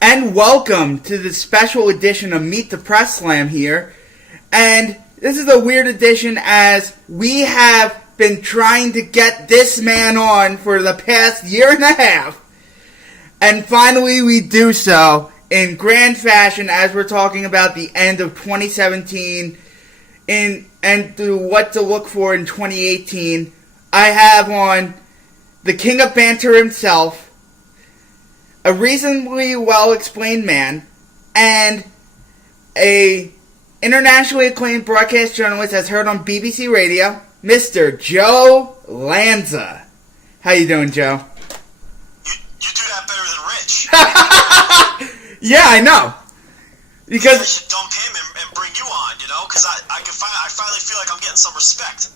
And welcome to the special edition of Meet the Press Slam here. And this is a weird edition as we have been trying to get this man on for the past year and a half. And finally we do so in grand fashion as we're talking about the end of 2017 and what to look for in 2018. I have on the king of banter himself, a reasonably well-explained man, and a internationally acclaimed broadcast journalist as heard on BBC Radio, Mr. Joe Lanza. How you doing, Joe? You do that better than Rich. Yeah, I know. Because I should dump him and bring you on, because I finally feel like I'm getting some respect.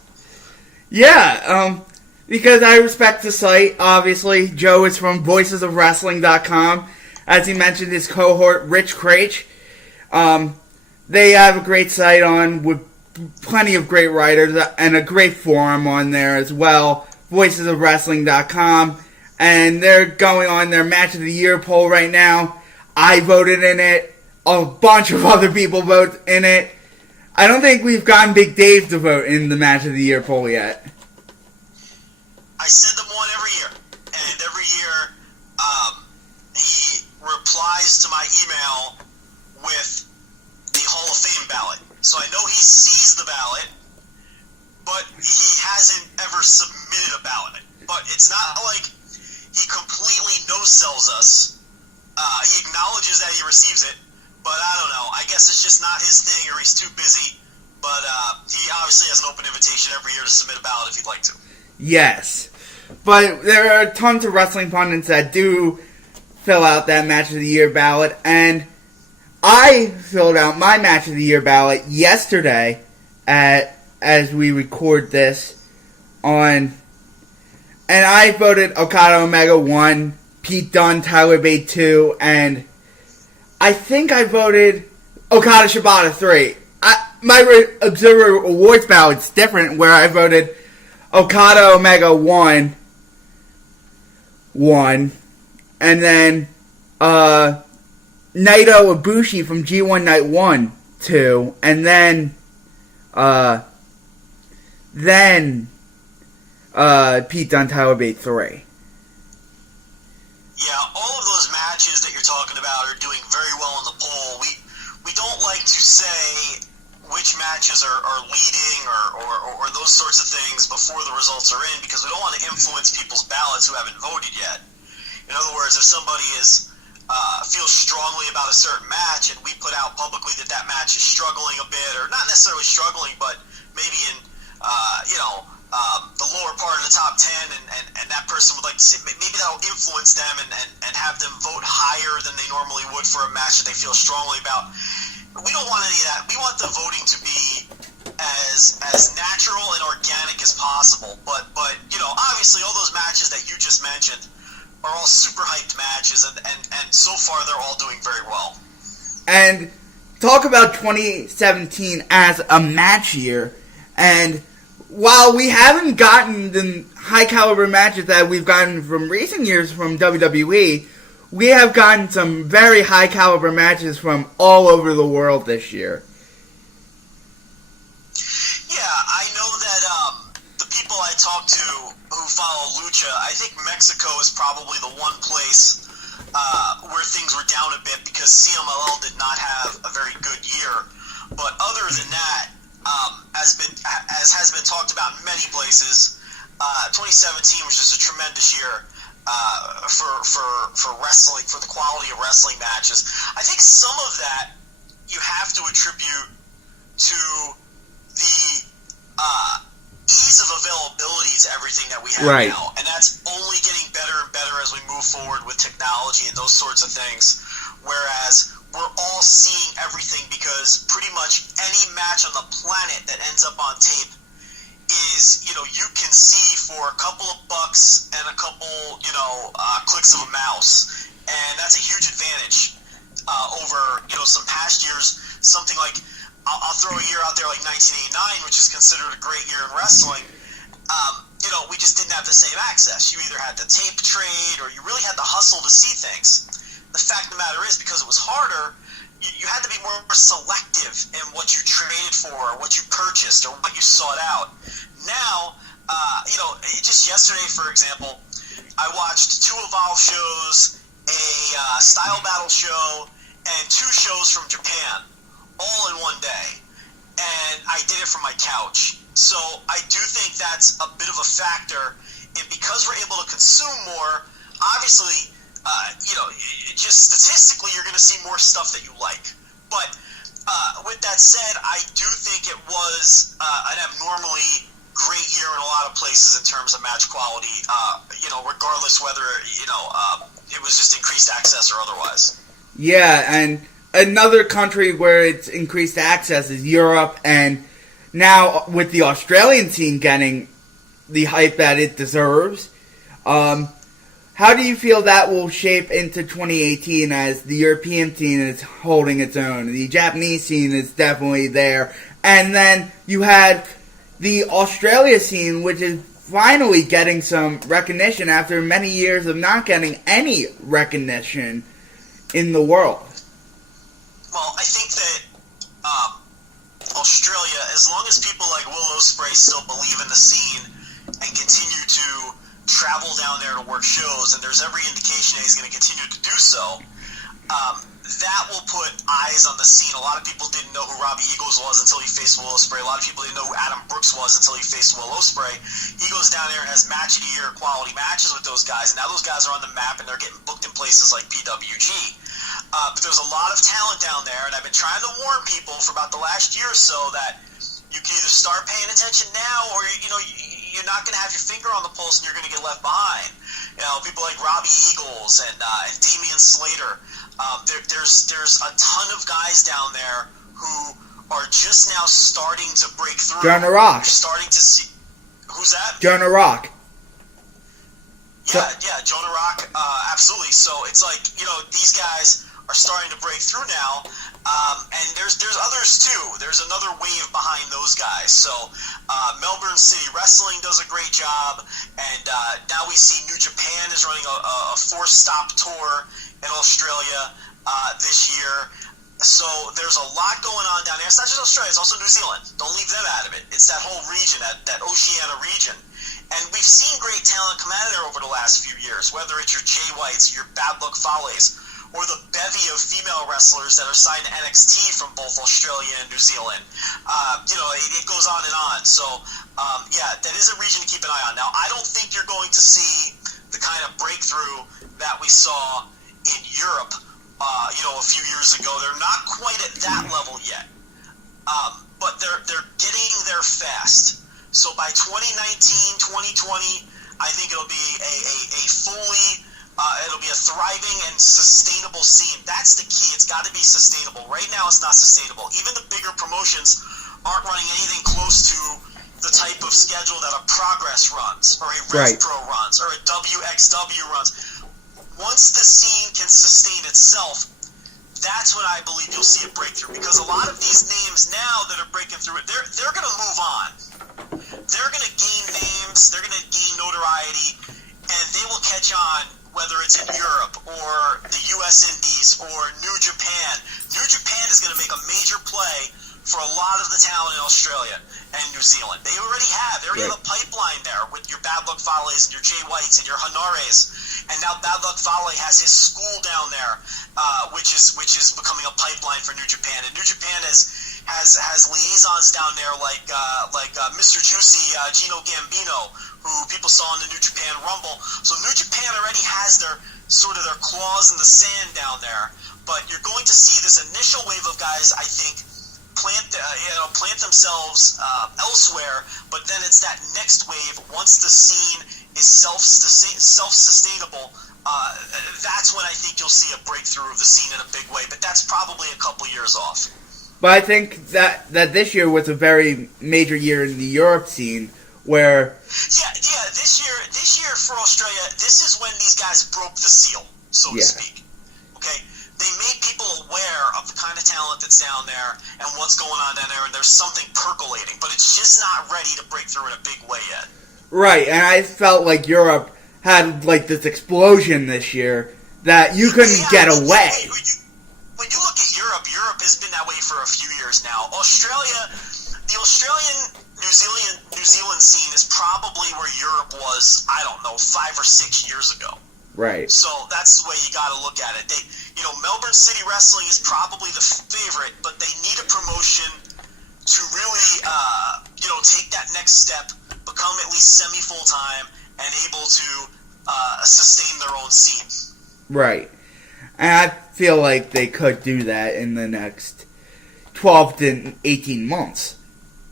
Yeah, because I respect the site, obviously. Joe is from voicesofwrestling.com. As he mentioned, his cohort, Rich Craich. They have a great site on with plenty of great writers and a great forum on there as well, voicesofwrestling.com. And they're going on their Match of the Year poll right now. I voted in it. A bunch of other people vote in it. I don't think we've gotten Big Dave to vote in the Match of the Year poll yet. I send him one every year, and every year he replies to my email with the Hall of Fame ballot. So I know he sees the ballot, but he hasn't ever submitted a ballot. But it's not like he completely no-sells us. He acknowledges that he receives it, but I don't know. I guess it's just not his thing, or he's too busy. But he obviously has an open invitation every year to submit a ballot if he'd like to. Yes, but there are tons of wrestling pundits that do fill out that Match of the Year ballot, and I filled out my Match of the Year ballot yesterday as we record this and I voted Okada Omega 1, Pete Dunne, Tyler Bate 2, and I think I voted Okada Shibata 3. My Observer Awards ballot's different, where I voted Okada Omega 1, and then Naito Ibushi from G1 Night 1, 2, and then Pete Dunne, Tyler Bate 3. Yeah, all of those matches that you're talking about are doing very well in the poll. We don't like to say which matches are leading or those sorts of things before the results are in, because we don't want to influence people's ballots who haven't voted yet. In other words, if somebody feels strongly about a certain match and we put out publicly that match is struggling a bit, or not necessarily struggling, but maybe in the lower part of the top 10, and that person would like to see, maybe that'll influence them and have them vote higher than they normally would for a match that they feel strongly about. We don't want any of that. We want the voting to be as natural and organic as possible. But obviously all those matches that you just mentioned are all super hyped matches, and so far they're all doing very well. And talk about 2017 as a match year, and while we haven't gotten the high caliber matches that we've gotten from recent years from WWE, we have gotten some very high caliber matches from all over the world this year. Yeah, I know that the people I talk to who follow Lucha, I think Mexico is probably the one place where things were down a bit because CMLL did not have a very good year. But other than that, as has been talked about in many places, 2017 was just a tremendous year for wrestling, for the quality of wrestling matches. I think some of that you have to attribute to the ease of availability to everything that we have now, and that's only getting better and better as we move forward with technology and those sorts of things. Whereas we're all seeing everything because pretty much any match on the planet that ends up on tape is, you can see for a couple of bucks and a couple, clicks of a mouse. And that's a huge advantage over, some past years. Something like, I'll throw a year out there like 1989, which is considered a great year in wrestling. We just didn't have the same access. You either had the tape trade or you really had to hustle to see things. the fact of the matter is, because it was harder, you had to be more selective in what you traded for, or what you purchased, or what you sought out. Now, just yesterday, for example, I watched 2 Evolve shows, a Style Battle show, and 2 shows from Japan, all in one day. And I did it from my couch. So I do think that's a bit of a factor. And because we're able to consume more, obviously, just statistically, you're going to see more stuff that you like. But with that said, I do think it was an abnormally great year in a lot of places in terms of match quality, regardless whether, it was just increased access or otherwise. Yeah, and another country where it's increased access is Europe, and now with the Australian scene getting the hype that it deserves, how do you feel that will shape into 2018 as the European scene is holding its own? The Japanese scene is definitely there. And then you had the Australia scene, which is finally getting some recognition after many years of not getting any recognition in the world. Well, I think that Australia, as long as people like Will Ospreay still believe in the scene and continue to travel down there to work shows, and there's every indication that he's going to continue to do so, that will put eyes on the scene. A lot of people didn't know who Robbie Eagles was until he faced Will Ospreay. A lot of people didn't know who Adam Brooks was until he faced Will Ospreay. He goes down there and has match of the year quality matches with those guys, and now those guys are on the map and they're getting booked in places like PWG. But there's a lot of talent down there, and I've been trying to warn people for about the last year or so that you can either start paying attention now, or you're not going to have your finger on the pulse and you're going to get left behind. People like Robbie Eagles and Damian Slater. There's a ton of guys down there who are just now starting to break through. Jonah Rock. You're starting to see. Who's that? Jonah Rock. Yeah, Jonah Rock, absolutely. So it's like, these guys are starting to break through now, and there's others too. There's another wave behind those guys. So Melbourne City Wrestling does a great job, and now we see New Japan is running a 4-stop tour in Australia this year. So there's a lot going on down there. It's not just Australia, it's also New Zealand. Don't leave them out of it. It's that whole region, that Oceania region. And we've seen great talent come out of there over the last few years, whether it's your Jay Whites, your Bad Luck Fales, or the bevy of female wrestlers that are signed to NXT from both Australia and New Zealand. It goes on and on. So, that is a region to keep an eye on. Now, I don't think you're going to see the kind of breakthrough that we saw in Europe, a few years ago. They're not quite at that level yet, but they're getting there fast. So by 2019, 2020, I think it'll be a fully, it'll be a thriving and sustainable scene. That's the key. It's got to be sustainable. Right now, it's not sustainable. Even the bigger promotions aren't running anything close to the type of schedule that a Progress runs, or a Rev Pro runs, or a WXW runs. Once the scene can sustain itself, that's when I believe you'll see a breakthrough. Because a lot of these names now that are breaking through, they're going to move on. They're going to gain names, they're going to gain notoriety, and they will catch on, whether it's in Europe or the U.S. Indies or New Japan. New Japan is going to make a major play for a lot of the talent in Australia and New Zealand. They already have. They already have a pipeline there with your Bad Luck Fales and your Jay Whites and your Hanares. And now Bad Luck Fale has his school down there, which is becoming a pipeline for New Japan. And New Japan has liaisons down there like Mr. Juicy, Gino Gambino, who people saw in the New Japan Rumble. So New Japan already has their claws in the sand down there. But you're going to see this initial wave of guys, I think, plant themselves elsewhere. But then it's that next wave, once the scene is self-sustainable, that's when I think you'll see a breakthrough of the scene in a big way. But that's probably a couple years off. But I think that this year was a very major year in the Europe scene, where this year for Australia, this is when these guys broke the seal, so to speak. Okay, they made people aware of the kind of talent that's down there and what's going on down there, and there's something percolating, but it's just not ready to break through in a big way yet. Right, and I felt like Europe had like this explosion this year that you couldn't get away. When you look at Europe has been that way for a few years now. Australia, the Australian New Zealand scene is probably where Europe was, I don't know, 5 or 6 years ago. Right. So that's the way you got to look at it. Melbourne City Wrestling is probably the favorite, but they need a promotion to really, take that next step, become at least semi-full-time, and able to sustain their own scene. Right. And I feel like they could do that in the next 12 to 18 months.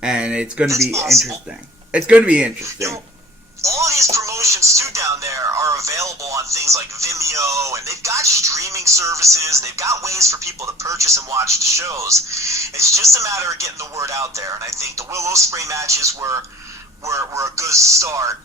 And it's going to be interesting. It's going to be interesting. All of these promotions, too, down there are available on things like Vimeo, and they've got streaming services, and they've got ways for people to purchase and watch the shows. It's just a matter of getting the word out there, and I think the Will Ospreay matches were a good start.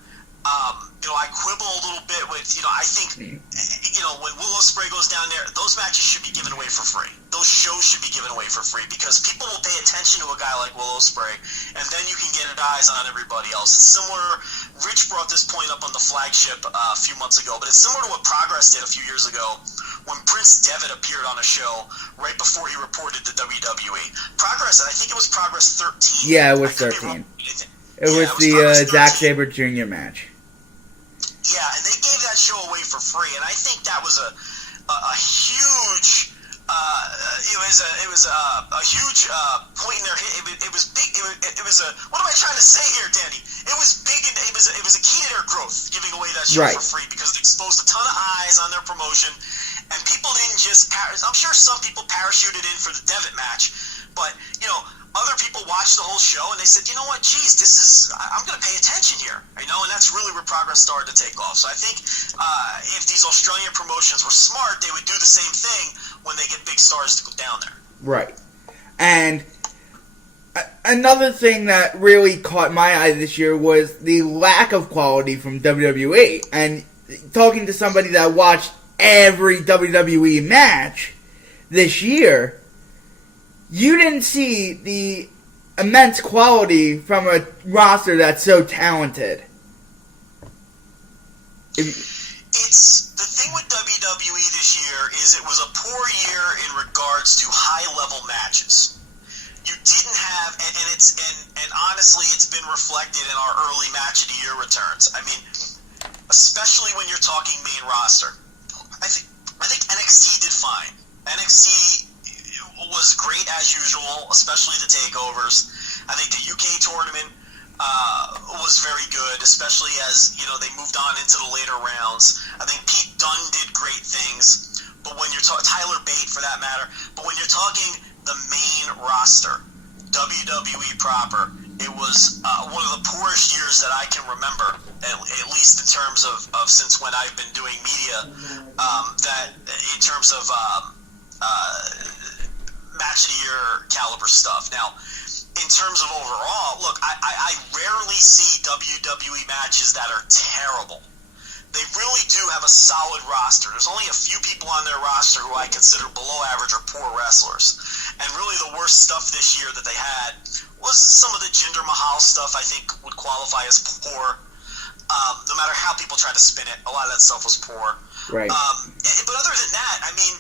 I quibble a little bit with, I think, when Will Ospreay goes down there, those matches should be given away for free. Those shows should be given away for free because people will pay attention to a guy like Will Ospreay, and then you can get eyes on everybody else. It's similar, Rich brought this point up on the flagship a few months ago, but it's similar to what Progress did a few years ago when Prince Devitt appeared on a show right before he reported to WWE. Progress, I think it was Progress 13. Yeah, it was 13. It was the Zack Sabre Jr. match. Yeah, and they gave that show away for free, and I think that was a huge. It was a huge point in their hit. It was big. It was a. What am I trying to say here, Danny? It was big, and it was a key to their growth, giving away that show for free because it exposed a ton of eyes on their promotion, and people didn't just. I'm sure some people parachuted in for the Devitt match, but other people watched the whole show and they said, you know what, geez, I'm going to pay attention here, and that's really where Progress started to take off. So I think if these Australian promotions were smart, they would do the same thing when they get big stars to go down there. Right. And another thing that really caught my eye this year was the lack of quality from WWE. And talking to somebody that watched every WWE match this year, you didn't see the immense quality from a roster that's so talented. It's the thing with WWE this year is it was a poor year in regards to high-level matches. You didn't have, and honestly, it's been reflected in our early match of the year returns. I mean, especially when you're talking main roster. I think NXT did fine. NXT was great as usual, especially the takeovers. I think the UK tournament was very good, especially as they moved on into the later rounds. I think Pete Dunne did great things, but when you're Tyler Bate for that matter. But when you're talking the main roster, WWE proper, it was one of the poorest years that I can remember, at least in terms of since when I've been doing media. That in terms of match of the year caliber stuff. Now, in terms of overall, look, I rarely see WWE matches that are terrible. They really do have a solid roster. There's only a few people on their roster who I consider below average or poor wrestlers. And really the worst stuff this year that they had was some of the Jinder Mahal stuff I think would qualify as poor. No matter how people try to spin it, a lot of that stuff was poor. Right. But other than that, I mean,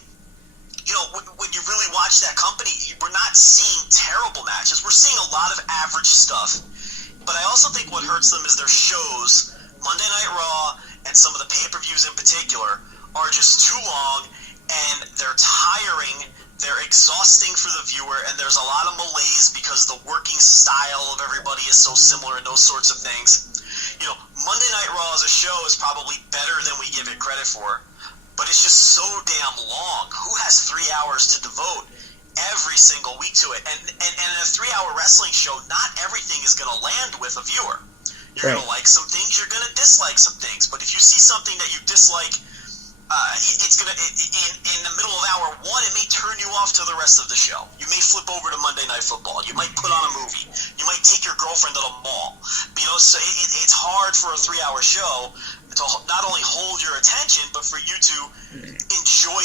when you really watch that company, we're not seeing terrible matches. We're seeing a lot of average stuff. But I also think what hurts them is their shows, Monday Night Raw and some of the pay-per-views in particular, are just too long, and they're tiring, they're exhausting for the viewer, and there's a lot of malaise because the working style of everybody is so similar and those sorts of things. Monday Night Raw as a show is probably better than we give it credit for, but it's just so damn long. Who has 3 hours to devote every single week to it? And in a 3-hour wrestling show, not everything is going to land with a viewer. You're going to like some things, you're going to dislike some things. But if you see something that you dislike, it's going to, in the middle of hour one, it may turn you off to the rest of the show. You may flip over to Monday Night Football. You might put on a movie. You might take your girlfriend to the mall. So it's hard for a 3-hour show to not only hold your attention, but for you to enjoy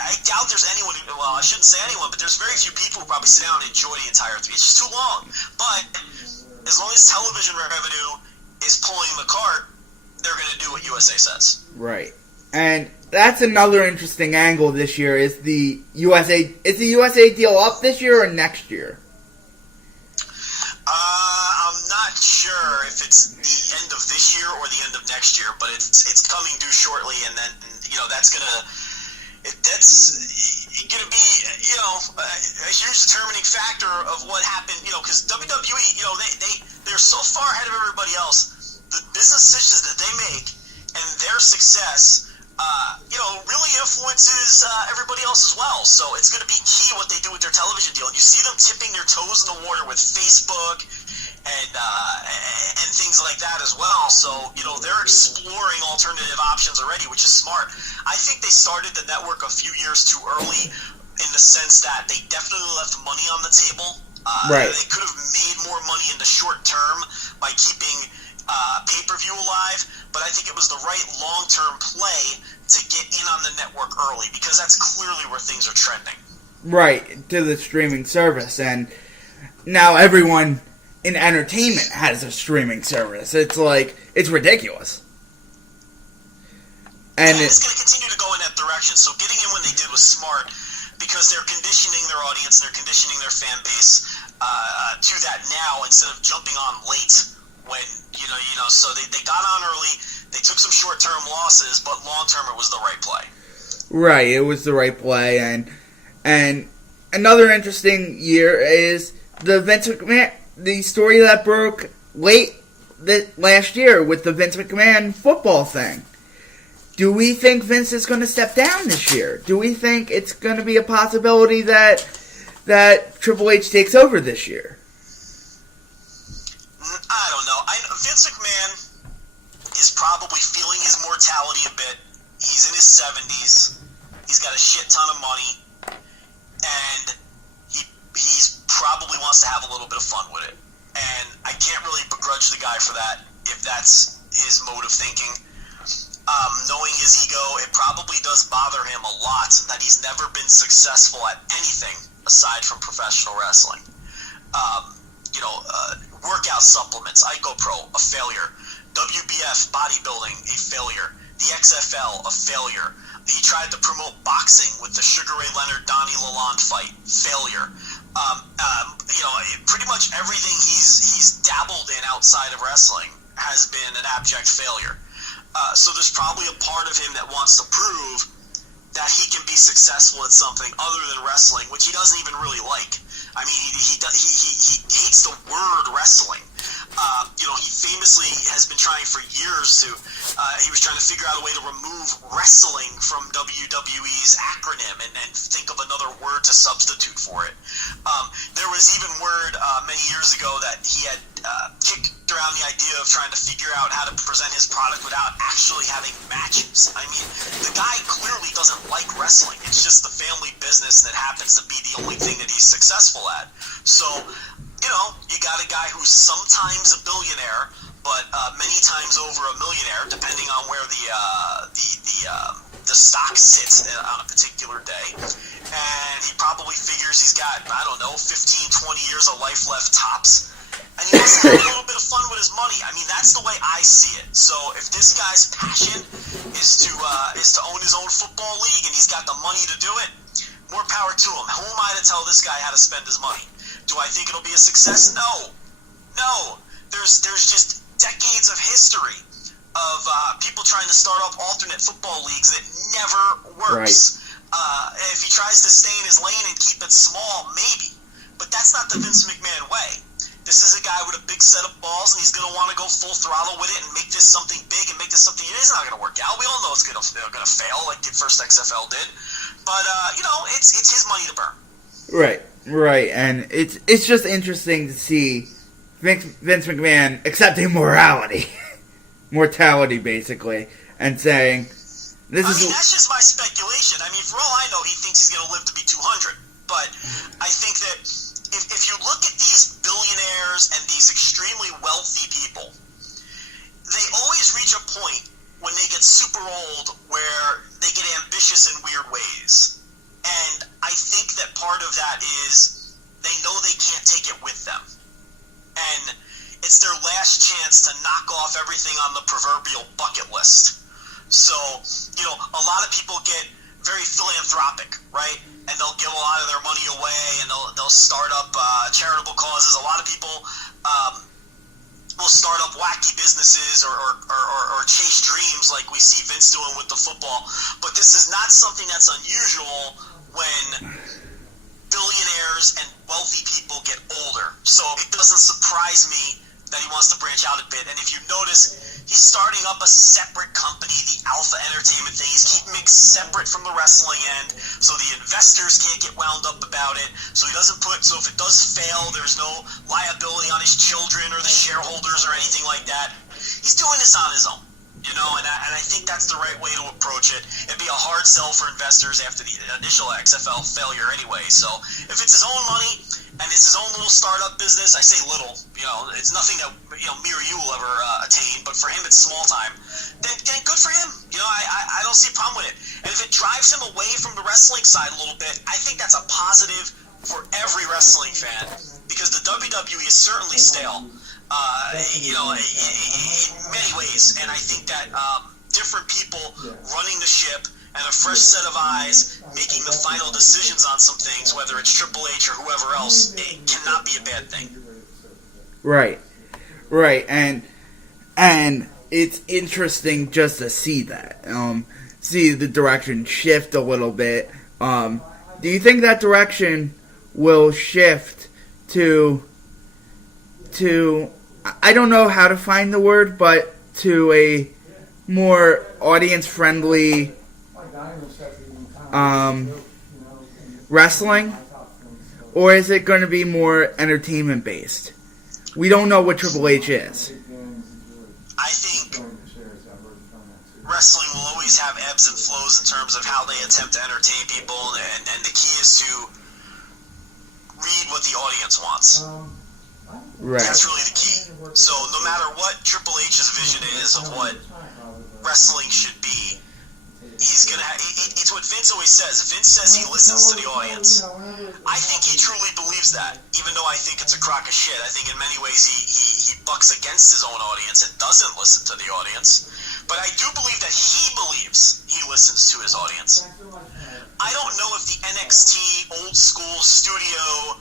I doubt there's anyone, well, I shouldn't say anyone, but there's very few people who probably sit down and enjoy the entire thing. It's just too long. But as long as television revenue is pulling the cart, they're going to do what USA says. Right. And that's another interesting angle this year. Is the USA deal up this year or next year? I'm not sure if it's the end of this year or the end of next year, but it's coming due shortly, and then that's gonna be a huge determining factor of what happened. Because WWE, they're so far ahead of everybody else. The business decisions that they make and their success, really influences everybody else as well. So it's going to be key what they do with their television deal. And you see them tipping their toes in the water with Facebook and things like that as well. So they're exploring alternative options already, which is smart. I think they started the network a few years too early, in the sense that they definitely left money on the table. Right. They could have made more money in the short term by keeping pay-per-view alive, but I think it was the right long-term play to get in on the network early, because that's clearly where things are trending. Right, to the streaming service, and now everyone in entertainment has a streaming service. It's ridiculous. And it's going to continue to go in that direction, so getting in when they did was smart, because they're conditioning their audience, they're conditioning their fan base to that now, instead of jumping on late when, so they got on early, they took some short-term losses, but long-term it was the right play. Right, it was the right play, and another interesting year is the Vince McMahon, the story that broke late last year with the Vince McMahon football thing. Do we think Vince is going to step down this year? Do we think it's going to be a possibility that Triple H takes over this year? I don't know. Vince McMahon is probably feeling his mortality a bit. He's in his 70s. He's got a shit ton of money, and he's probably wants to have a little bit of fun with it. And I can't really begrudge the guy for that, if that's his mode of thinking. Knowing his ego, it probably does bother him a lot that he's never been successful at anything aside from professional wrestling. Workout supplements, IcoPro, a failure. WBF, bodybuilding, a failure. The XFL, a failure. He tried to promote boxing with the Sugar Ray Leonard, Donnie Lalonde fight, failure. Pretty much everything he's dabbled in outside of wrestling has been an abject failure. So there's probably a part of him that wants to prove that he can be successful at something other than wrestling, which he doesn't even really like. I mean, he hates the word wrestling. He famously has been trying for years to. He was trying to figure out a way to remove wrestling from WWE's acronym and think of another word to substitute for it. There was even word many years ago that he had kicked around the idea of trying to figure out how to present his product without actually having matches. I mean, the guy clearly doesn't like wrestling. It's just the family business that happens to be the only thing that he's successful at. So, you got a guy who's sometimes a billionaire, but many times over a millionaire, depending on where the stock sits on a particular day. And he probably figures he's got, 15, 20 years of life left tops. And he wants to have a little bit of fun with his money. I mean, that's the way I see it. So if this guy's passion is to own his own football league, and he's got the money to do it, more power to him. Who am I to tell this guy how to spend his money? Do I think it'll be a success? No. There's just decades of history of people trying to start up alternate football leagues that never works. Right. If he tries to stay in his lane and keep it small, maybe. But that's not the Vince McMahon way. This is a guy with a big set of balls, and he's going to want to go full throttle with it and make this something big and make this something. It is not going to work out. We all know it's going to fail, like the first XFL did. But it's his money to burn. Right, and it's just interesting to see Vince McMahon accepting mortality, basically, and saying that's just my speculation. I mean, for all I know, he thinks he's going to live to be 200. But I think that if you look at these billionaires and these extremely wealthy people, they always reach a point when they get super old where they get ambitious in weird ways. And I think that part of that is they know they can't take it with them. And it's their last chance to knock off everything on the proverbial bucket list. So a lot of people get very philanthropic, right? And they'll give a lot of their money away, and they'll start up charitable causes. A lot of people will start up wacky businesses or chase dreams like we see Vince doing with the football. But this is not something that's unusual when billionaires and wealthy people get older. So it doesn't surprise me that he wants to branch out a bit. And if you notice, he's starting up a separate company, the Alpha Entertainment thing. He's keeping it separate from the wrestling end, so the investors can't get wound up about it. So if it does fail, there's no liability on his children or the shareholders or anything like that. He's doing this on his own, and I think that's the right way to approach it. It'd be a hard sell for investors after the initial XFL failure anyway. So if it's his own money and it's his own little startup business, I say little, it's nothing that me or you will ever attain, but for him it's small time, then good for him. I don't see a problem with it. And if it drives him away from the wrestling side a little bit, I think that's a positive for every wrestling fan, because the WWE is certainly stale, in many ways. And I think that different people running the ship and a fresh set of eyes making the final decisions on some things, whether it's Triple H or whoever else, it cannot be a bad thing. Right, and it's interesting just to see that, see the direction shift a little bit. Do you think that direction will shift to I don't know how to find the word, but to a more audience-friendly wrestling? Or is it going to be more entertainment-based? We don't know what Triple H is. I think wrestling will always have ebbs and flows in terms of how they attempt to entertain people, and the key is to read what the audience wants. Right. That's really the key. So no matter what Triple H's vision is of what wrestling should be, he's gonna. It's what Vince always says. Vince says he listens to the audience. I think he truly believes that, even though I think it's a crock of shit. I think in many ways he bucks against his own audience and doesn't listen to the audience. But I do believe that he believes he listens to his audience. I don't know if the NXT old school studio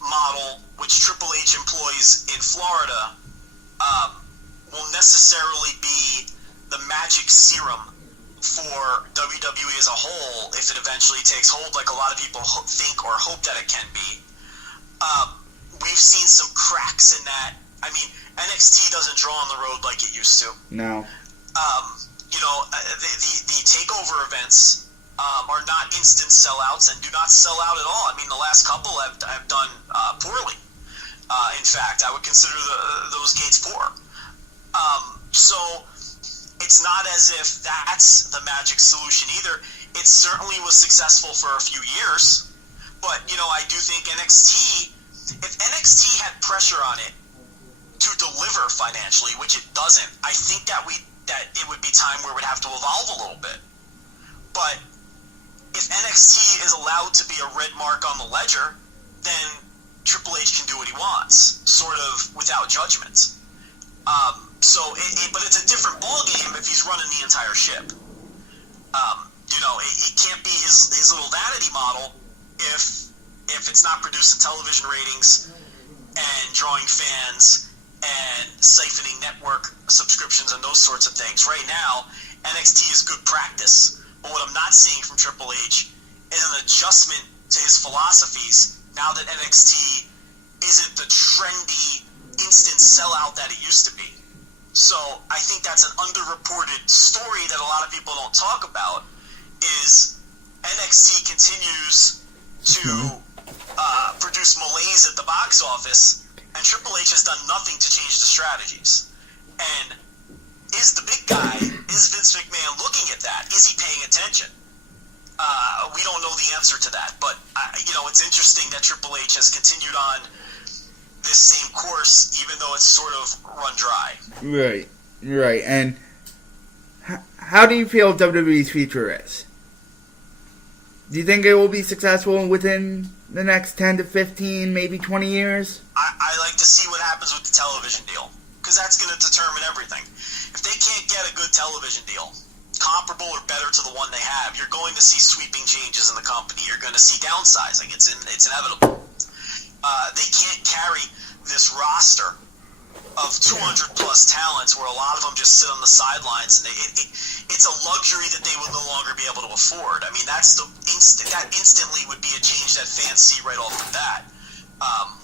model, which Triple H employs in Florida, will necessarily be the magic serum for WWE as a whole if it eventually takes hold, like a lot of people think or hope that it can be. We've seen some cracks in that. I mean, NXT doesn't draw on the road like it used to. No. The takeover events are not instant sellouts and do not sell out at all. I mean, the last couple have done poorly. In fact, I would consider those gates poor. So it's not as if that's the magic solution either. It certainly was successful for a few years, but I do think if NXT had pressure on it to deliver financially, which it doesn't, I think that it would be time where it would have to evolve a little bit. But if NXT is allowed to be a red mark on the ledger, then Triple H can do what he wants, sort of without judgment. But it's a different ballgame if he's running the entire ship. It can't be his little vanity model if it's not producing television ratings and drawing fans and siphoning network subscriptions and those sorts of things. Right now, NXT is good practice. But what I'm not seeing from Triple H is an adjustment to his philosophies now that NXT isn't the trendy instant sellout that it used to be. So I think that's an underreported story that a lot of people don't talk about, is NXT continues to produce malaise at the box office, and Triple H has done nothing to change the strategies. And is the big guy, is Vince McMahon looking at that? Is he paying attention? We don't know the answer to that, but it's interesting that Triple H has continued on this same course, even though it's sort of run dry. Right. And how do you feel WWE's future is? Do you think it will be successful within the next 10 to 15, maybe 20 years? I like to see what happens with the television deal, because that's going to determine everything. If they can't get a good television deal, comparable or better to the one they have, you're going to see sweeping changes in the company. You're going to see downsizing. It's inevitable. They can't carry this roster of 200 plus talents where a lot of them just sit on the sidelines, and it's a luxury that they will no longer be able to afford. I mean, that instantly would be a change that fans see right off the bat,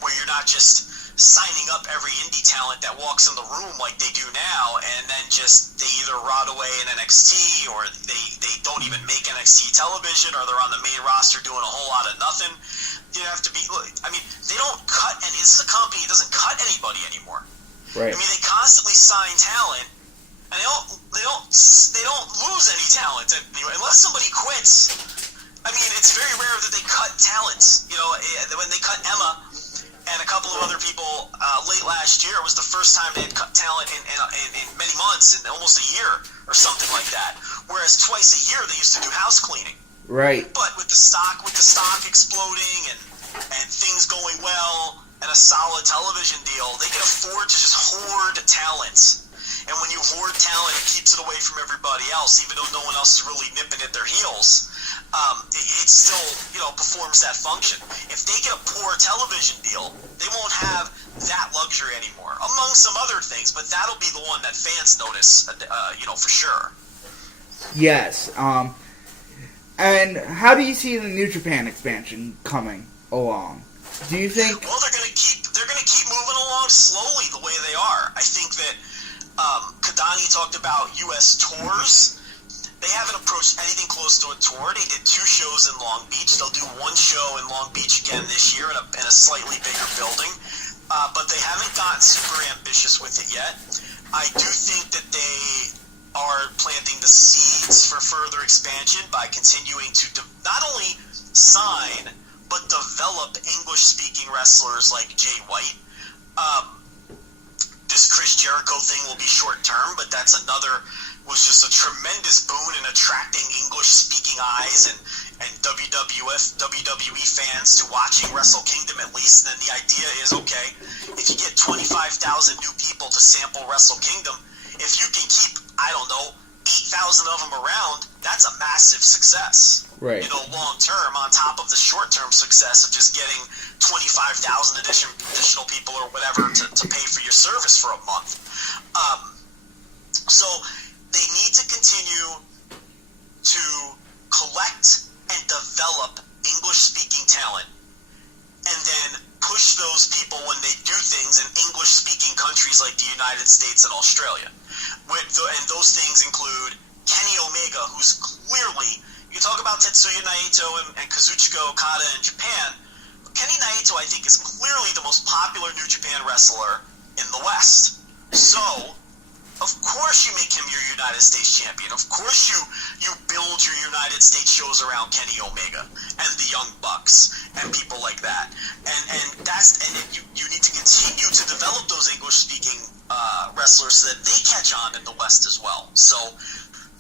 where you're not just signing up every indie talent that walks in the room like they do now, and then just they either rot away in NXT, or they don't even make NXT television, or they're on the main roster doing a whole lot of nothing. You have to be. I mean, they don't cut, and this is a company that doesn't cut anybody anymore. Right. I mean, they constantly sign talent, and they don't lose any talent anyway, unless somebody quits. I mean, it's very rare that they cut talents. You know, when they cut Emma and a couple of other people late last year, it was the first time they had cut talent in many months, in almost a year or something like that. Whereas twice a year they used to do house cleaning. Right. But with the stock exploding and things going well and a solid television deal, they can afford to just hoard talent. And when you hoard talent, it keeps it away from everybody else, even though no one else is really nipping at their heels. It still, performs that function. If they get a poor television deal, they won't have that luxury anymore, among some other things. But that'll be the one that fans notice, for sure. Yes. And how do you see the New Japan expansion coming along? Do you think? Well, they're gonna keep moving along slowly the way they are. I think that Kadani talked about U.S. tours. They haven't approached anything close to a tour. They did 2 shows in Long Beach. They'll do 1 show in Long Beach again this year in a slightly bigger building. But they haven't gotten super ambitious with it yet. I do think that they are planting the seeds for further expansion by continuing to not only sign, but develop English-speaking wrestlers like Jay White. This Chris Jericho thing will be short-term, but was just a tremendous boon in attracting English-speaking eyes and WWE fans to watching Wrestle Kingdom at least. And then the idea is, okay, if you get 25,000 new people to sample Wrestle Kingdom, if you can keep, 8,000 of them around, that's a massive success. Right. Long term, on top of the short term success of just getting 25,000 additional people or whatever to pay for your service for a month. So they need to continue to collect and develop English-speaking talent, and then push those people when they do things in English-speaking countries like the United States and Australia. And those things include Kenny Omega, who's clearly, you talk about Tetsuya Naito and Kazuchika Okada in Japan, but Kenny Naito, I think, is clearly the most popular New Japan wrestler in the West. So, of course you make him your United States champion. Of course you build your United States shows around Kenny Omega and the Young Bucks and people like that. And you need to continue to develop those English-speaking wrestlers so that they catch on in the West as well. So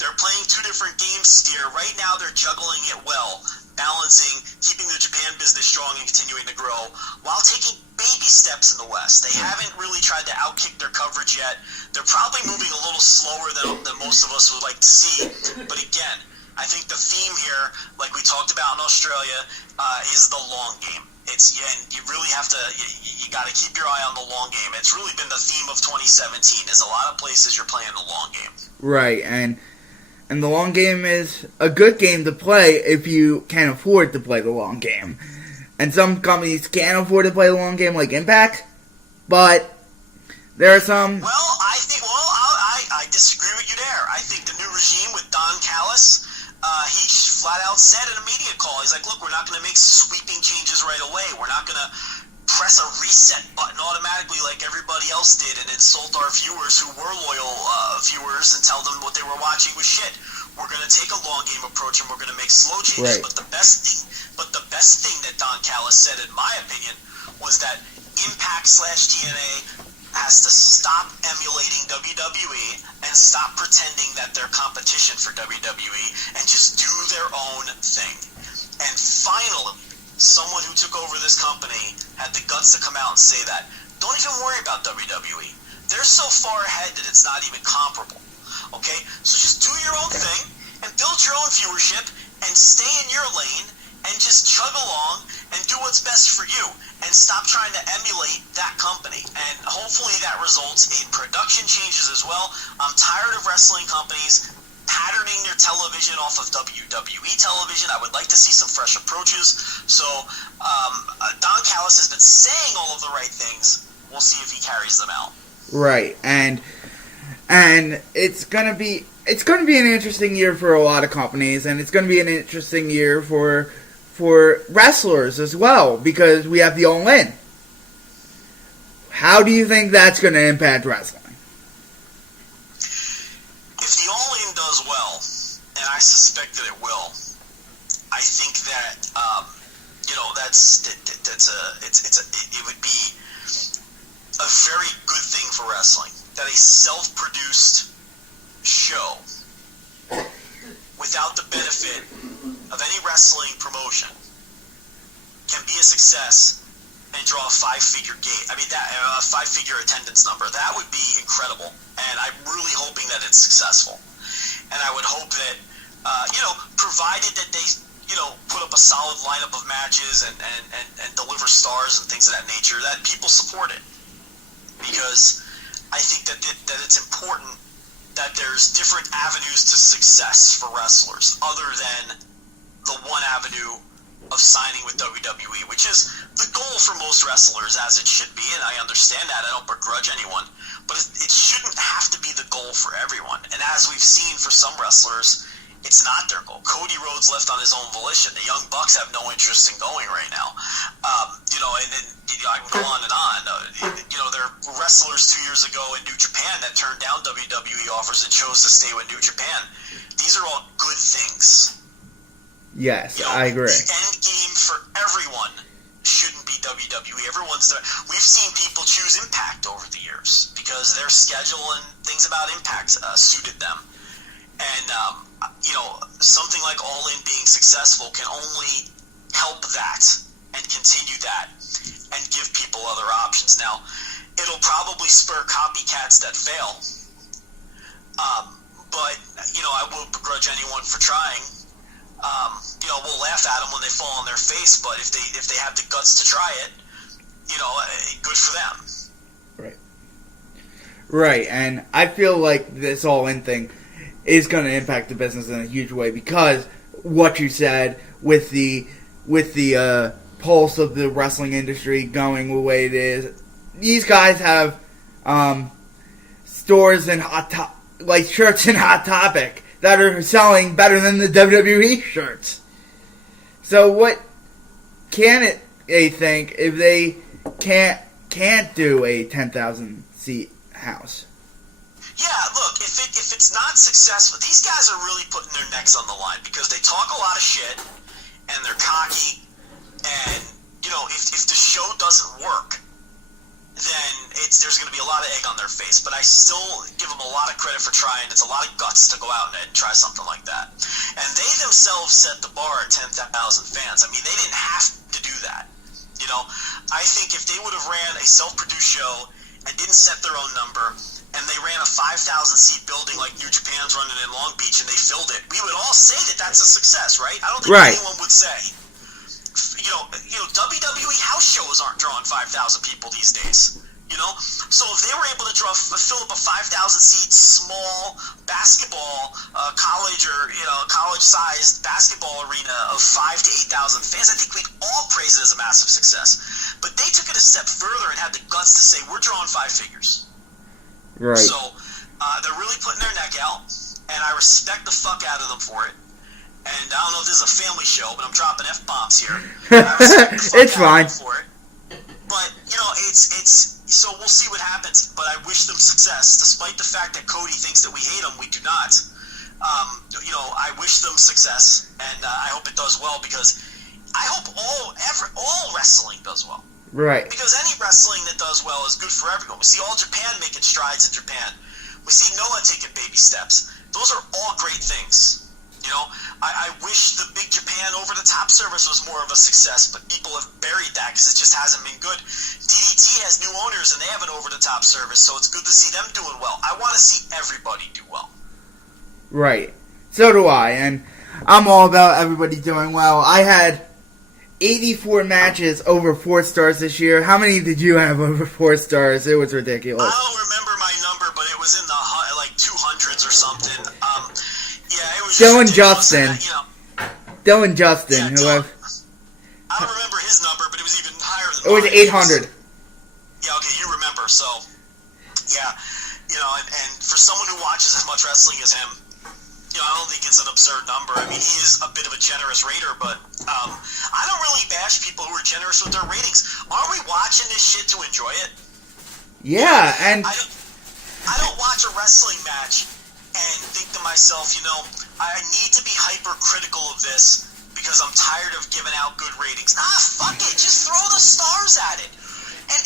they're playing 2 different games here. Right now they're juggling it well, balancing keeping the Japan business strong and continuing to grow while taking baby steps in the West. They haven't really tried to outkick their coverage yet. They're probably moving a little slower than most of us would like to see. But again, I think the theme here, like we talked about in Australia, is the long game. And you really have to, you got to keep your eye on the long game. It's really been the theme of 2017, is a lot of places you're playing the long game. Right, and the long game is a good game to play if you can afford to play the long game. And some companies can't afford to play the long game, like Impact, but there are some... I disagree with you there. I think the new regime with Don Callis, he flat out said in a media call, he's like, look, we're not going to make sweeping changes right away. We're not going to press a reset button automatically like everybody else did and insult our viewers who were loyal viewers and tell them what they were watching was shit. We're going to take a long game approach and we're going to make slow changes. Right. But the best thing that Don Callis said, in my opinion, was that Impact/TNA has to stop emulating WWE and stop pretending that they're competition for WWE and just do their own thing. And finally, someone who took over this company had the guts to come out and say that. Don't even worry about WWE. They're so far ahead that it's not even comparable. Okay? So just do your own thing and build your own viewership and stay in your lane and just chug along and do what's best for you and stop trying to emulate that company. And hopefully that results in production changes as well. I'm tired of wrestling companies patterning their television off of WWE television. I would like to see some fresh approaches. So Don Callis has been saying all of the right things. We'll see if he carries them out. Right, and it's gonna be an interesting year for a lot of companies, and it's gonna be an interesting year for wrestlers as well, because we have the All In. How do you think that's gonna impact wrestling? If the All In does well, and I suspect that it will, I think that it would be a very good thing for wrestling that a self-produced show without the benefit of any wrestling promotion can be a success and draw a five-figure five-figure attendance number. That would be incredible, and I'm really hoping that it's successful. And I would hope that, provided that they, put up a solid lineup of matches and deliver stars and things of that nature, that people support it. Because I think that it's important that there's different avenues to success for wrestlers other than the one avenue of signing with WWE, which is the goal for most wrestlers, as it should be, and I understand that. I don't begrudge anyone, but it shouldn't have to be the goal for everyone. And as we've seen for some wrestlers, it's not their goal. Cody Rhodes left on his own volition. The Young Bucks have no interest in going right now. And then I can go on and on. There were wrestlers 2 years ago in New Japan that turned down WWE offers and chose to stay with New Japan. These are all good things. Yes, I agree. The end game for everyone shouldn't be WWE. We've seen people choose Impact over the years because their schedule and things about Impact suited them. And, something like All In being successful can only help that and continue that and give people other options. Now, it'll probably spur copycats that fail. But, I won't begrudge anyone for trying. We'll laugh at them when they fall on their face, but if they have the guts to try it, good for them. Right, and I feel like this All In thing is going to impact the business in a huge way because what you said with the pulse of the wrestling industry going the way it is, these guys have stores and shirts in Hot Topic that are selling better than the WWE shirts. So what can they think if they can't do a 10,000 seat house? Yeah, look, if it's not successful, these guys are really putting their necks on the line because they talk a lot of shit and they're cocky, and if the show doesn't work, then there's going to be a lot of egg on their face. But I still give them a lot of credit for trying. It's a lot of guts to go out and try something like that. And they themselves set the bar at 10,000 fans. I mean, they didn't have to do that. I think if they would have ran a self-produced show and didn't set their own number, and they ran a 5,000-seat building like New Japan's running in Long Beach, and they filled it, we would all say that that's a success, right? I don't think anyone would say. WWE house shows aren't drawing 5,000 people these days. So if they were able to fill up a 5,000-seat small basketball college-sized basketball arena of 5,000 to 8,000 fans, I think we'd all praise it as a massive success. But they took it a step further and had the guts to say, we're drawing five figures. Right. So they're really putting their neck out, and I respect the fuck out of them for it. And I don't know if this is a family show, but I'm dropping F-bombs here. It's fine. For it. But, so we'll see what happens. But I wish them success. Despite the fact that Cody thinks that we hate him, we do not. I wish them success, and I hope it does well, because I hope all wrestling does well. Right. Because any wrestling that does well is good for everyone. We see All Japan making strides in Japan. We see Noah taking baby steps. Those are all great things. I wish the Big Japan over-the-top service was more of a success, but people have buried that because it just hasn't been good. DDT has new owners, and they have an over-the-top service, so it's good to see them doing well. I want to see everybody do well. Right. So do I, and I'm all about everybody doing well. I had 84 matches over 4 stars this year. How many did you have over 4 stars? It was ridiculous. I don't remember my number, but it was in the 200s or something. Yeah, it was Dylan just Justin. Dylan Justin. Yeah, who I don't remember his number, but it was even higher than it was mine. 800. Yeah, okay, you remember. So, yeah, and for someone who watches as much wrestling as him, I don't think it's an absurd number. I mean, he is a bit of a generous rater, but I don't really bash people who are generous with their ratings. Aren't we watching this shit to enjoy it? Yeah, and I don't watch a wrestling match and think to myself, I need to be hypercritical of this because I'm tired of giving out good ratings. Fuck it, just throw the stars at it, and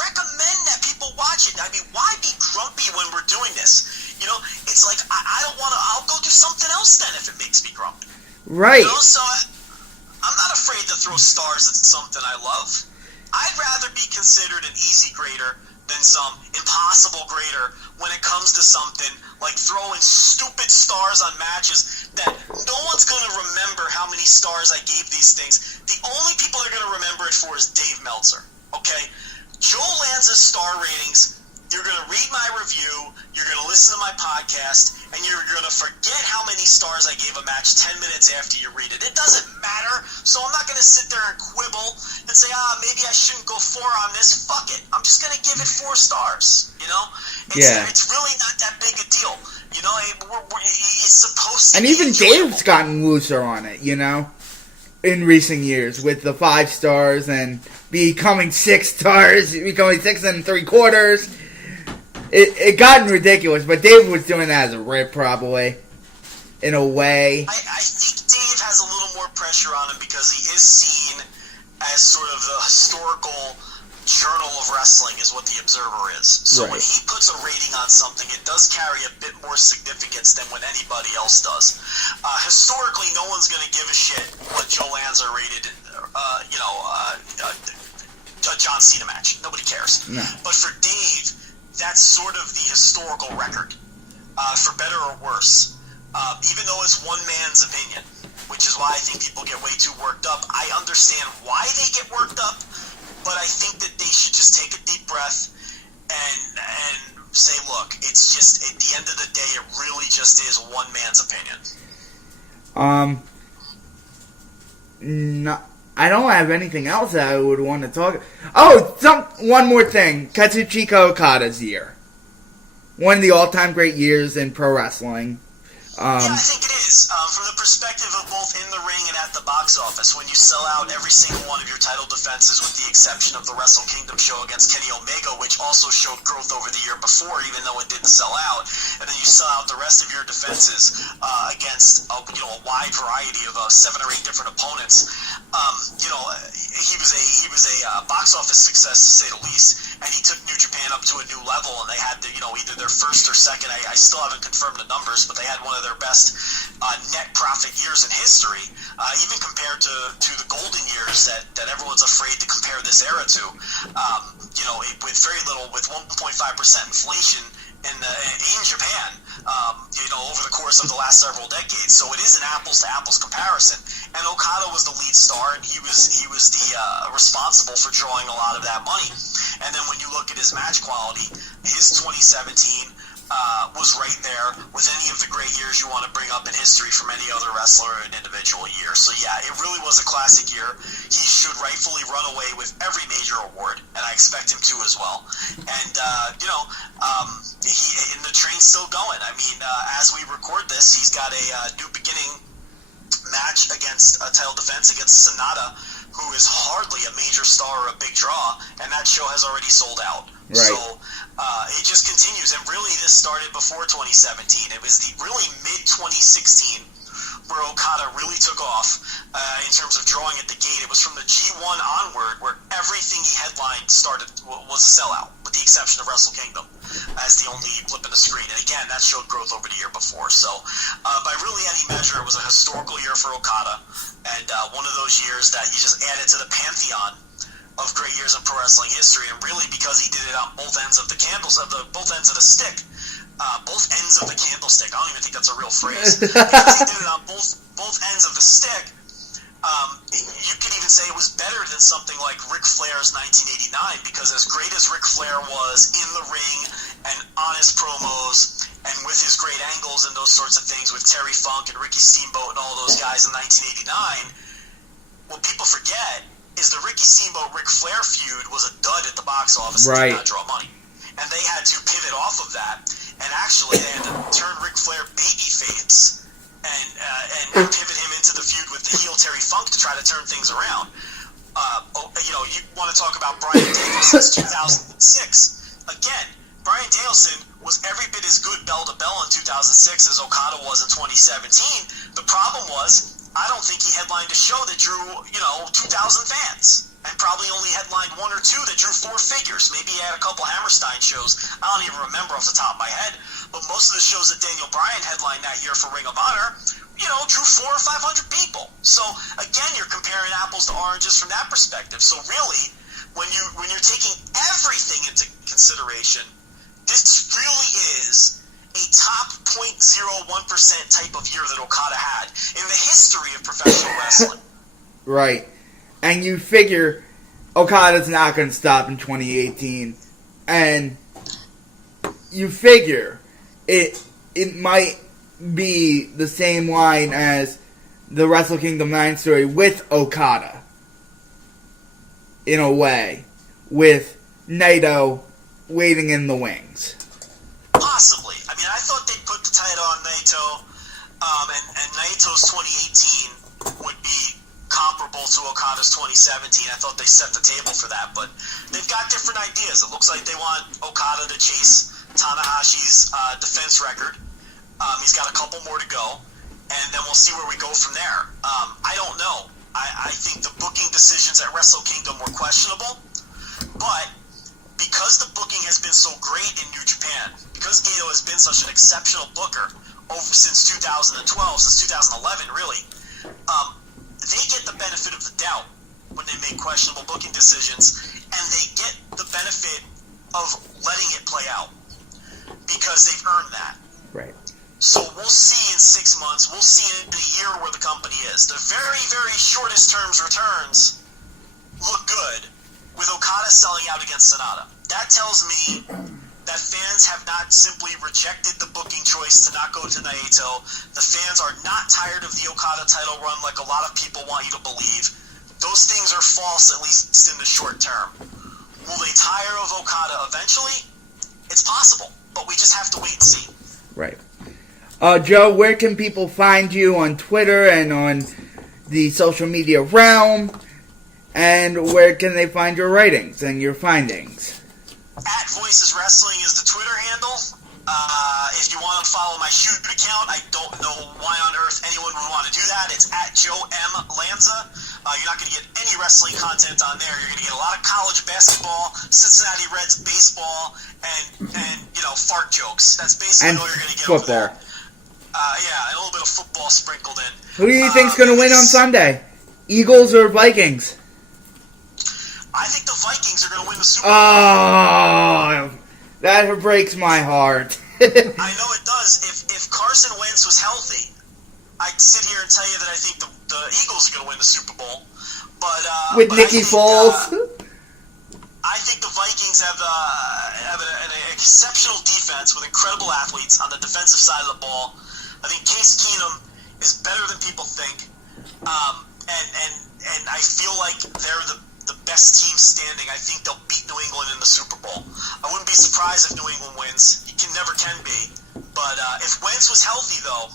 recommend that people watch it. I mean, why be grumpy when we're doing this? It's like I don't want to. I'll go do something else then if it makes me grumpy. right. So I'm not afraid to throw stars at something I love. I'd rather be considered an easy grader than some impossible grader when it comes to something like throwing stupid stars on matches that no one's going to remember how many stars I gave these things. The only people they're going to remember it for is Dave Meltzer, okay? Joe Lanza's star ratings, you're going to read my review, you're going to listen to my podcast, and you're going to forget how many stars I gave a match 10 minutes after you read it. It doesn't matter, so I'm not going to sit there and quibble and say, maybe I shouldn't go 4 on this. Fuck it. I'm just going to give it 4 stars, It's really not that big a deal. It's supposed to And be even enjoyable. Dave's gotten looser on it, in recent years with the 5 stars and becoming 6 stars, becoming 6 3/4. It gotten ridiculous, but Dave was doing that as a rip, probably, in a way. I think Dave has a little more pressure on him because he is seen as sort of the historical journal of wrestling is what the Observer is. So Right. when he puts a rating on something, it does carry a bit more significance than when anybody else does. Historically, no one's going to give a shit what Joe Lanza rated, a John Cena match. Nobody cares. No. But for Dave, that's sort of the historical record, for better or worse. Even though it's one man's opinion, which is why I think people get way too worked up. I understand why they get worked up, but I think that they should just take a deep breath and say, look, it's just, at the end of the day, it really just is one man's opinion. No, I don't have anything else that I would want to talk. Oh, one more thing. Kazuchika Okada's year. One of the all-time great years in pro wrestling. Yeah, I think it is. From the perspective of both in the ring and at the box office, when you sell out every single one of your title defenses with the exception of the Wrestle Kingdom show against Kenny Omega, which also showed growth over the year before, even though it didn't sell out, and then you sell out the rest of your defenses against a wide variety of 7 or 8 different opponents. He was a box office success, to say the least, and he took New Japan up to a new level, and they had either their first or second. I still haven't confirmed the numbers, but they had one of their best net profit years in history, even compared to the golden years that everyone's afraid to compare this era to. With very little, with 1.5% inflation in Japan, over the course of the last several decades. So it is an apples to apples comparison. And Okada was the lead star, and he was the responsible for drawing a lot of that money. And then when you look at his match quality, his 2017 was right there with any of the great years you want to bring up in history from any other wrestler in an individual year. So yeah, it really was a classic year. He should rightfully run away with every major award, and I expect him to as well. And the train's still going. I mean, as we record this, he's got a new beginning match against a title defense against Sonata, who is hardly a major star or a big draw, and that show has already sold out. Right. So it just continues, and really this started before 2017. It was the really mid-2016 where Okada really took off in terms of drawing at the gate. It was from the G1 onward where everything he headlined was a sellout, with the exception of Wrestle Kingdom as the only blip in the screen. And again, that showed growth over the year before. So by really any measure, it was a historical year for Okada, and one of those years that you just added to the pantheon of great years in pro wrestling history. And really, because he did it on both ends of the both ends of the stick, both ends of the candlestick. I don't even think that's a real phrase. Because he did it on both ends of the stick. You could even say it was better than something like Ric Flair's 1989, because as great as Ric Flair was in the ring and on his promos and with his great angles and those sorts of things with Terry Funk and Ricky Steamboat and all those guys in 1989, what people forget is the Ricky Steamboat-Ric Flair feud was a dud at the box office and did not draw money. And they had to pivot off of that. And actually, they had to turn Ric Flair babyface and pivot him into the feud with the heel Terry Funk to try to turn things around. You want to talk about Bryan Danielson since 2006. Again, Bryan Danielson was every bit as good bell to bell in 2006 as Okada was in 2017. The problem was, I don't think he headlined a show that drew, 2,000 fans. And probably only headlined one or two that drew four figures. Maybe he had a couple Hammerstein shows. I don't even remember off the top of my head. But most of the shows that Daniel Bryan headlined that year for Ring of Honor, drew 400 or 500 people. So, again, you're comparing apples to oranges from that perspective. So, really, when you're taking everything into consideration, this really is a top 0.01% type of year that Okada had in the history of professional wrestling. Right. And you figure Okada's not going to stop in 2018. And you figure it might be the same line as the Wrestle Kingdom 9 story with Okada. In a way. With Naito waiting in the wings. Possibly. I mean, I thought they'd put the title on Naito, and Naito's 2018 would be comparable to Okada's 2017. I thought they set the table for that, but they've got different ideas. It looks like they want Okada to chase Tanahashi's defense record. He's got a couple more to go, and then we'll see where we go from there. I don't know. I think the booking decisions at Wrestle Kingdom were questionable, but because the booking has been so great in New Japan, because Gato has been such an exceptional booker since 2012, since 2011 really, they get the benefit of the doubt when they make questionable booking decisions, and they get the benefit of letting it play out because they've earned that. Right. So we'll see in 6 months, we'll see in a year where the company is. The very, very shortest terms returns look good with Okada selling out against Sonata. That tells me that fans have not simply rejected the booking choice to not go to Naito. The fans are not tired of the Okada title run like a lot of people want you to believe. Those things are false, at least in the short term. Will they tire of Okada eventually? It's possible, but we just have to wait and see. Right. Joe, where can people find you on Twitter and on the social media realm? And where can they find your writings and your findings? At Voices Wrestling is the Twitter handle. If you want to follow my shoot account, I don't know why on earth anyone would want to do that. It's at Joe M. Lanza. You're not going to get any wrestling content on there. You're going to get a lot of college basketball, Cincinnati Reds baseball, and fart jokes. That's basically all you're going to get football. over there. And a little bit of football sprinkled in. Who do you think's going to win on Sunday? Eagles or Vikings? I think the Vikings are going to win the Super Bowl. Oh, that breaks my heart. I know it does. If Carson Wentz was healthy, I'd sit here and tell you that I think the Eagles are going to win the Super Bowl. But Nicky Foles? I think the Vikings have an exceptional defense with incredible athletes on the defensive side of the ball. I think Case Keenum is better than people think. And I feel like they're the best team standing. I think they'll beat New England in the Super Bowl. I wouldn't be surprised if New England wins. He never can be. But if Wentz was healthy, though,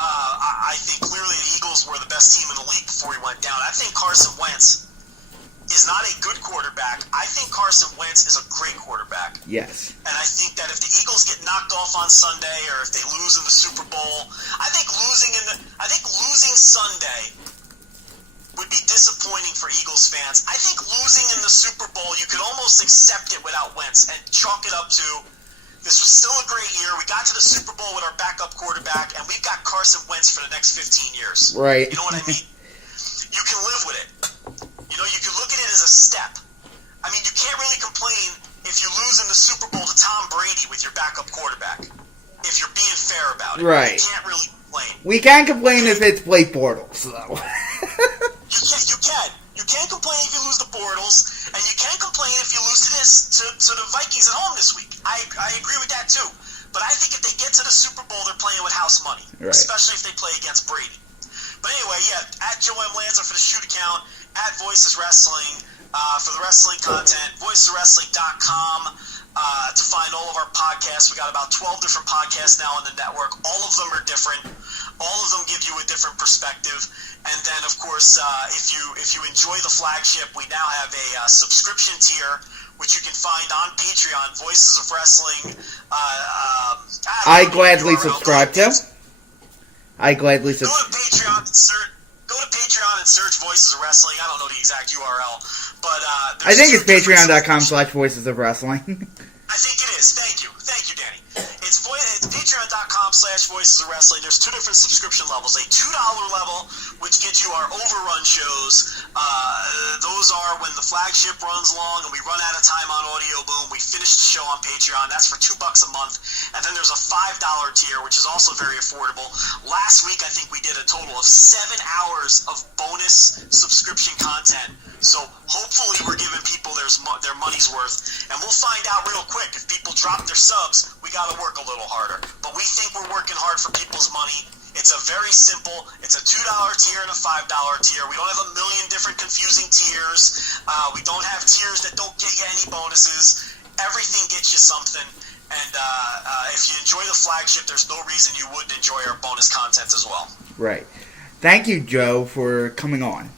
I think clearly the Eagles were the best team in the league before he went down. I think Carson Wentz is not a good quarterback. I think Carson Wentz is a great quarterback. Yes. And I think that if the Eagles get knocked off on Sunday or if they lose in the Super Bowl, I think losing Sunday would be disappointing for Eagles fans. I think losing in the Super Bowl, you could almost accept it without Wentz and chalk it up to, this was still a great year. We got to the Super Bowl with our backup quarterback, and we've got Carson Wentz for the next 15 years. Right. You know what I mean? You can live with it. You can look at it as a step. I mean, you can't really complain if you lose in the Super Bowl to Tom Brady with your backup quarterback. about it. Right. You can't really complain. We can't complain if it's Blake Bortles, though. You can complain if you lose the Bortles, and you can complain if you lose to the Vikings at home this week. I agree with that too. But I think if they get to the Super Bowl, they're playing with house money, right. Especially if they play against Brady. But anyway, at Joe Lanza for the shoot account, at Voices Wrestling for the wrestling content, voiceswrestling.com to find all of our podcasts. We got about 12 different podcasts now on the network. All of them are different. All of them give you a different perspective. And then, of course, if you enjoy the flagship, we now have a subscription tier, which you can find on Patreon, Voices of Wrestling. I gladly subscribe to. I gladly subscribe. Go to Patreon and search Voices of Wrestling. I don't know the exact URL, but I think it's patreon.com/Voices of Wrestling. I think it is. Thank you, Danny. It's patreon.com/Voices of Wrestling. There's two different subscription levels. A $2 level, which gets you our overrun shows. Those are when the flagship runs long and we run out of time on Audio Boom. We finish the show on Patreon. That's for $2 a month. And then there's a $5 tier, which is also very affordable. Last week, I think we did a total of 7 hours of bonus subscription content. So hopefully we're giving people their money's worth. And we'll find out real quick. If people drop their subs, we got to work a little harder. But we think we're working hard for people's money. It's a very simple, it's a $2 tier and a $5 tier. We don't have a million different confusing tiers. We don't have tiers that don't get you any bonuses. Everything gets you something. And if you enjoy the flagship, there's no reason you wouldn't enjoy our bonus content as well. Right. Thank you, Joe, for coming on.